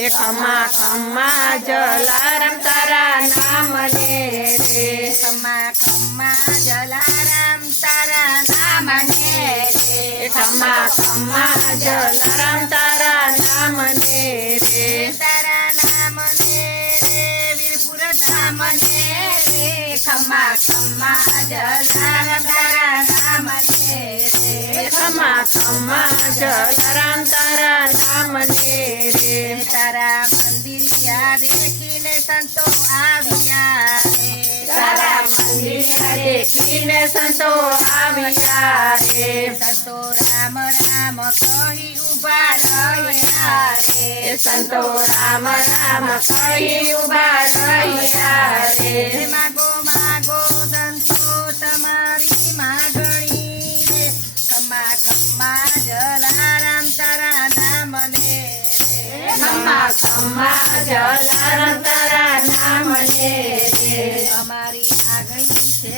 એ ખમા ખમા જલારામ તારા નામ ને રે ખમા ખમા જલારામ તારા નામ ને રે ખમા ખમા જલારામ તારા નામ ને રે તારા નામ ને રે વીરપુર ધામ ને રે ખમા ખમા જલારામ તારા નામ ને રે ખમા ખમા જલારામ તારા નામ ને રે તારા મંદિરિયા દેખીને સંતો આવ્યા રે તારા મંદિર દેખીને સંતો આવ્યા રે સંતો રામ રામ કહી ઉભા રહ્યા રે સંતો રામ રામ કહી ઉભા રહ્યા રે માગો માગો સંતો તમારી માગણી રે ખમા ખમા જલારામ તારા નામ ને ખમા ખમા જલારામ તારા નામ ને રે અમારી માગણી છે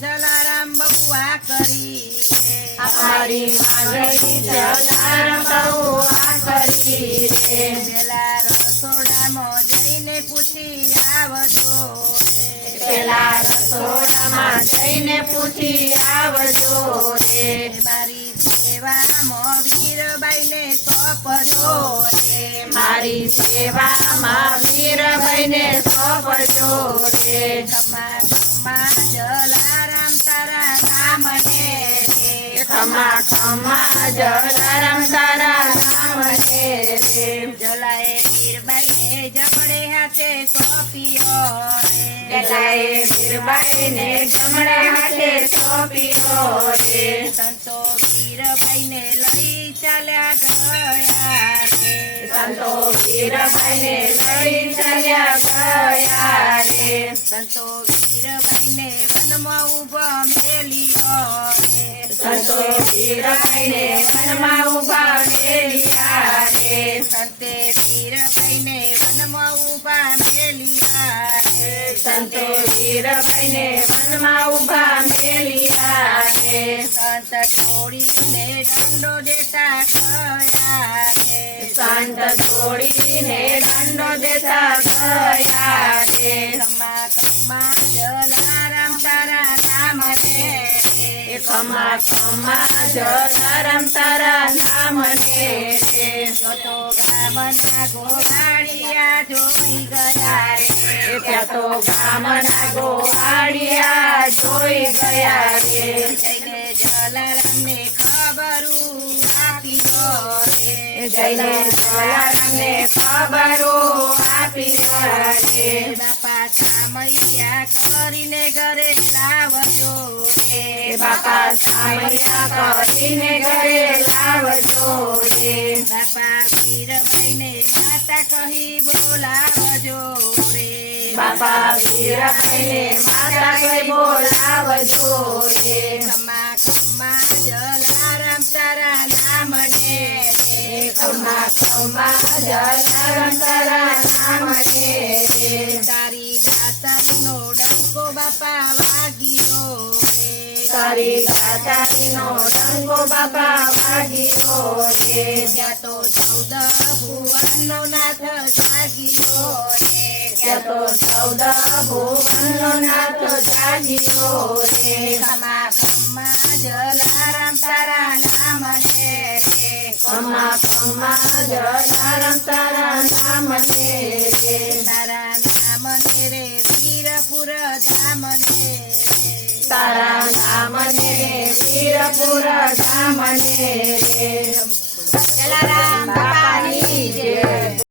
જલારામ બહુઆ કરી રે અમારી માગણી જલારામ બહુ આ કરી રે પેલા રસોડામાં જઈને પૂછી આવજો રે પેલા રસોડામાં જઈને પૂછી આવજો રે મારી સેવામાં વીરબાઈને સોંપજો રે મારી સેવામાં વીરભાઈને સોંપજો રે ખમા ખમા જલારામ તારા નામ ને રે ખમા ખમા જલારામ તારા નામ ને રે જલાએ વીરબાઈને જમણે હાથે સોંપ્યો રે જલાએ વીરબાઈને જમણે હાથે સોંપ્યો રે સંતો વીરબાઈને લઈ ચાલ્યા ગયા રે સંતો વીરભાઈને લઈ ચાલ્યા ગયા રે સંતો વીરબાઈને વનમાં ઊભો મેલ્યો રે સંતો વીરભાઈને વનમાં ઊભા મેલ્યા રે સંતે વીરબાઈને વનમાં ઊભા મેલ્યા રે સંતો વીરભાઈને વનમાં ઊભા મેલ્યા રે સંત જોડીને દંડો દેતા ગયા રે સંત જોડીને દંડો દેતા ગયા રે ખમા ખમા જલારામ તારા નામ ને એ ખમા ખમા જલારામ તારા નામ ને રે તો ગામના ગોવાળિયા જોઈ ગયા રે ત્યાં તો ગામના ગોવાળિયા જોઈ ગયા રે જઈને જલારામને ખબરું આપ્યો રે જઈને જલારામને ખબરો આપી રે બાપા સામૈયા કરીને ઘરે લાવજો રે બાપા સામૈયા કરીને ઘરે લાવજો રે બાપા વીરભાઈને માતા કહી બોલાવજો રે બાપા વીરભાઈને માતા કઈ બોલાવજો રે ખમા ખમા જલારામ તારા નામ ને રે ખમા ખમા જલારામ તારા નામ ને રે તારી દાતારીનો ડંકો બાપા વાગ્યો રે તારી દાતારીનો ડંકો બાપા વાગ્યો રે ત્યાં તો 14 ભુવનનો નાથ જાગ્યો રે ત્યાં તો 14 ભુવનનો નાથ જાગ્યો રે ખમા ખમા જલારામ તારા નામ ને રે ખમા ખમા જલારામ તારા નામ ને રે તારા નામ ને રે વીરપુર ધામ ને રે તારા નામ ને વીરપુર ધામ ને રે જલારામ